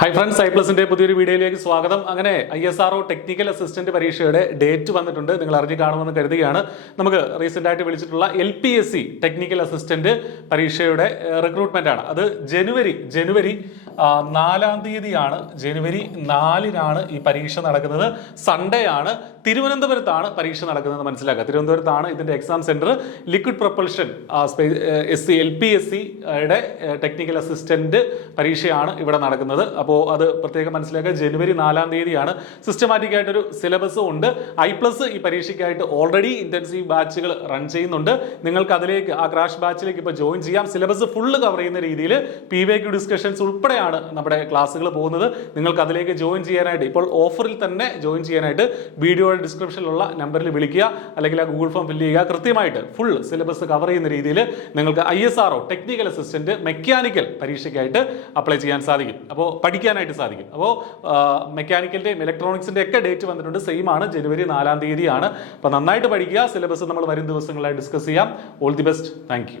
Hi friends, ഐപ്ലസിന്റെ പുതിയൊരു വീഡിയോയിലേക്ക് സ്വാഗതം. അങ്ങനെ ISRO ടെക്നിക്കൽ അസിസ്റ്റന്റ് പരീക്ഷയുടെ ഡേറ്റ് വന്നിട്ടുണ്ട്. നിങ്ങൾ അറിഞ്ഞു കാണുമെന്ന് കരുതുകയാണ്. നമുക്ക് റീസെന്റ് ആയിട്ട് വിളിച്ചിട്ടുള്ള LPSC ടെക്നിക്കൽ അസിസ്റ്റന്റ് പരീക്ഷയുടെ റിക്രൂട്ട്മെന്റ് ആണ്. അത് ജനുവരി 4-ാം തീയതിയാണ്. ജനുവരി 4-നാണ് ഈ പരീക്ഷ നടക്കുന്നത്. സൺഡേ ആണ്. തിരുവനന്തപുരത്താണ് പരീക്ഷ നടക്കുന്നത്. മനസ്സിലാക്കുക, തിരുവനന്തപുരത്താണ് ഇതിന്റെ എക്സാം സെന്റർ. ലിക്വിഡ് പ്രൊപ്പൽഷൻ LPSC-യുടെ ടെക്നിക്കൽ അസിസ്റ്റന്റ് പരീക്ഷയാണ് ഇവിടെ നടക്കുന്നത്. അപ്പോൾ അത് പ്രത്യേകം മനസ്സിലാക്കുക. ജനുവരി 4-ാം തീയതിയാണ്. സിസ്റ്റമാറ്റിക് ആയിട്ടൊരു സിലബസും ഉണ്ട്. I+ ഈ പരീക്ഷയ്ക്കായിട്ട് ഓൾറെഡി ഇന്റൻസീവ് ബാച്ചുകൾ റൺ ചെയ്യുന്നുണ്ട്. നിങ്ങൾക്ക് അതിലേക്ക്, ആ ക്രാഷ് ബാച്ചിലേക്ക് ഇപ്പോൾ ജോയിൻ ചെയ്യാം. സിലബസ് ഫുള്ള് കവർ ചെയ്യുന്ന രീതിയിൽ PYQ ഡിസ്കഷൻസ് ഉൾപ്പെടെയാണ് നമ്മുടെ ക്ലാസ്സുകൾ പോകുന്നത്. നിങ്ങൾക്ക് അതിലേക്ക് ജോയിൻ ചെയ്യാനായിട്ട്, ഇപ്പോൾ ഓഫറിൽ തന്നെ ജോയിൻ ചെയ്യാനായിട്ട് വീഡിയോയുടെ ഡിസ്ക്രിപ്ഷനിലുള്ള നമ്പറിൽ വിളിക്കുക, അല്ലെങ്കിൽ ആ ഗൂഗിൾ ഫോം ഫില്ല് ചെയ്യുക. കൃത്യമായിട്ട് ഫുൾ സിലബസ് കവർ ചെയ്യുന്ന രീതിയിൽ നിങ്ങൾക്ക് ISRO ടെക്നിക്കൽ അസിസ്റ്റന്റ് മെക്കാനിക്കൽ പരീക്ഷയ്ക്കായിട്ട് അപ്ലൈ ചെയ്യാൻ സാധിക്കും. അപ്പോൾ പഠിക്കാനായിട്ട് സാധിക്കും. അപ്പോൾ മെക്കാനിക്കലിന്റെയും ഇലക്ട്രോണിക്സിന്റെ ഒക്കെ ഡേറ്റ് വന്നിട്ടുണ്ട്. സെയിം ആണ്, ജനുവരി 4-ാം തീയതിയാണ്. അപ്പോൾ നന്നായിട്ട് പഠിക്കുക. സിലബസ് നമ്മൾ വരും ദിവസങ്ങളായി ഡിസ്കസ് ചെയ്യാം. All the best. Thank you.